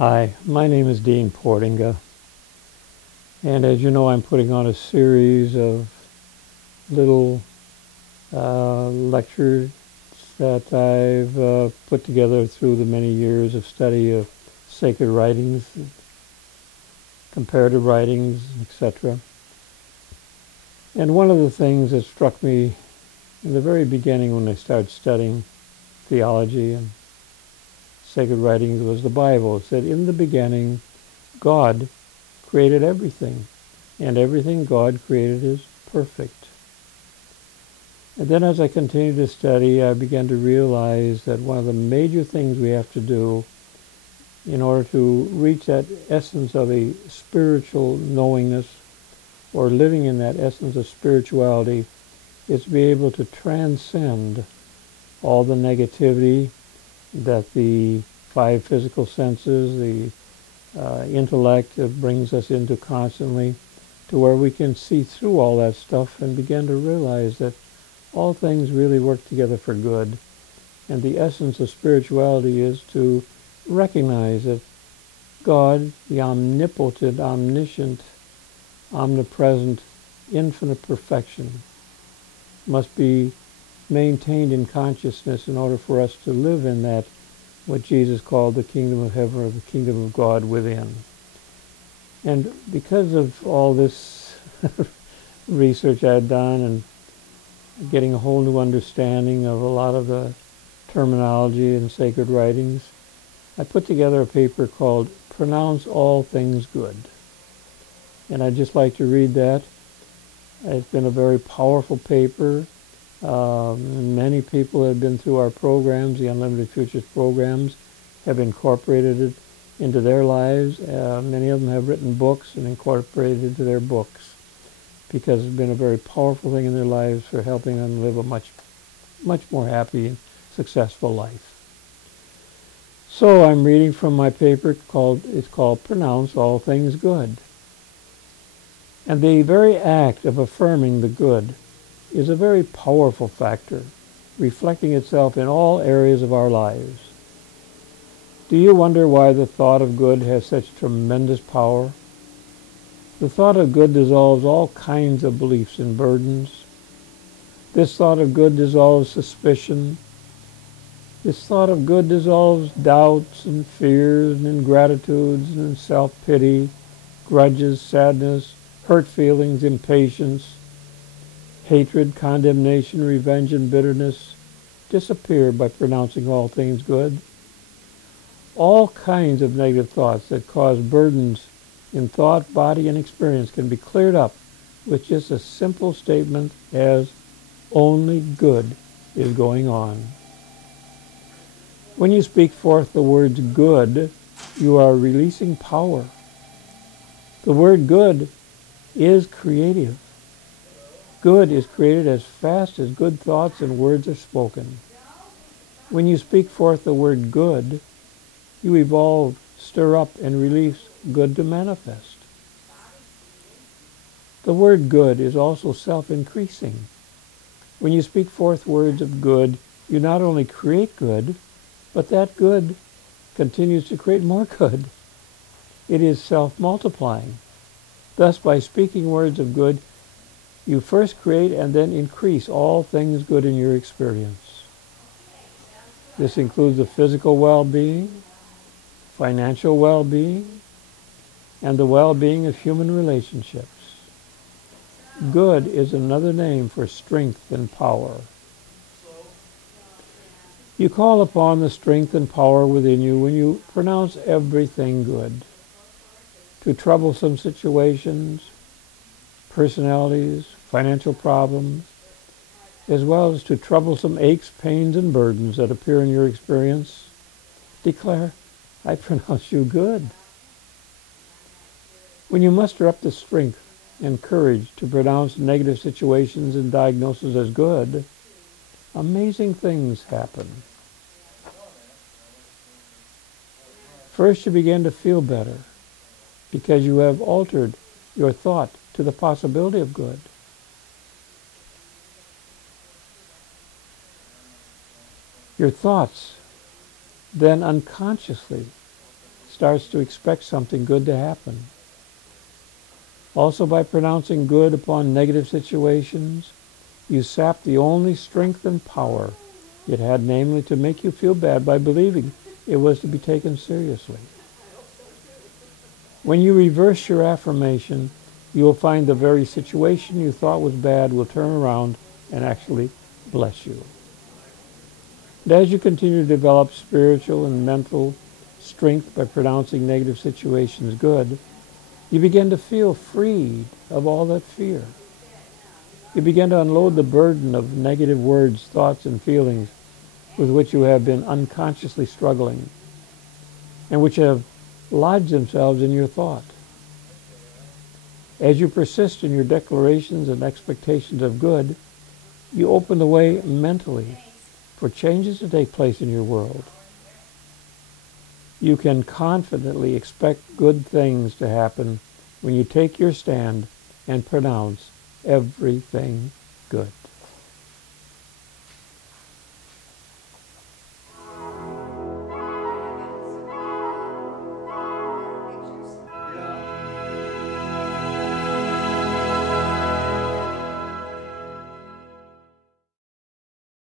Hi, my name is Dean Portinga, and as you know, I'm putting on a series of little lectures that I've put together through the many years of study of sacred writings, comparative writings, etc. And one of the things that struck me in the very beginning when I started studying theology and sacred writings was the Bible. It said, in the beginning, God created everything, and everything God created is perfect. And then as I continued to study, I began to realize that one of the major things we have to do in order to reach that essence of a spiritual knowingness or living in that essence of spirituality is to be able to transcend all the negativity that the five physical senses, the intellect that brings us into constantly, to where we can see through all that stuff and begin to realize that all things really work together for good. And the essence of spirituality is to recognize that God, the omnipotent, omniscient, omnipresent, infinite perfection, must be maintained in consciousness in order for us to live in that, what Jesus called the kingdom of heaven or the kingdom of God within. And because of all this research I'd done and getting a whole new understanding of a lot of the terminology in sacred writings, I put together a paper called Pronounce All Things Good. And I'd just like to read that. It's been a very powerful paper. Many people have been through our programs, the Unlimited Futures programs, have incorporated it into their lives. Many of them have written books and incorporated it into their books because it's been a very powerful thing in their lives for helping them live a much more happy and successful life. So I'm reading from my paper it's called Pronounce All Things Good. And the very act of affirming the good is a very powerful factor, reflecting itself in all areas of our lives. Do you wonder why the thought of good has such tremendous power? The thought of good dissolves all kinds of beliefs and burdens. This thought of good dissolves suspicion. This thought of good dissolves doubts and fears and ingratitudes and self-pity, grudges, sadness, hurt feelings, impatience, hatred, condemnation, revenge, and bitterness disappear by pronouncing all things good. All kinds of negative thoughts that cause burdens in thought, body, and experience can be cleared up with just a simple statement as only good is going on. When you speak forth the words good, you are releasing power. The word good is creative. Good is created as fast as good thoughts and words are spoken. When you speak forth the word good, you evolve, stir up, and release good to manifest. The word good is also self-increasing. When you speak forth words of good, you not only create good, but that good continues to create more good. It is self-multiplying. Thus, by speaking words of good, you first create and then increase all things good in your experience. This includes the physical well-being, financial well-being, and the well-being of human relationships. Good is another name for strength and power. You call upon the strength and power within you when you pronounce everything good. To troublesome situations, personalities, financial problems, as well as to troublesome aches, pains, and burdens that appear in your experience, declare, I pronounce you good. When you muster up the strength and courage to pronounce negative situations and diagnoses as good, amazing things happen. First, you begin to feel better because you have altered your thought to the possibility of good. Your thoughts then unconsciously starts to expect something good to happen. Also, by pronouncing good upon negative situations, you sap the only strength and power it had, namely to make you feel bad by believing it was to be taken seriously. When you reverse your affirmation, you will find the very situation you thought was bad will turn around and actually bless you. And as you continue to develop spiritual and mental strength by pronouncing negative situations good, you begin to feel freed of all that fear. You begin to unload the burden of negative words, thoughts, and feelings with which you have been unconsciously struggling and which have lodged themselves in your thought. As you persist in your declarations and expectations of good, you open the way mentally for changes to take place in your world. You can confidently expect good things to happen when you take your stand and pronounce everything good.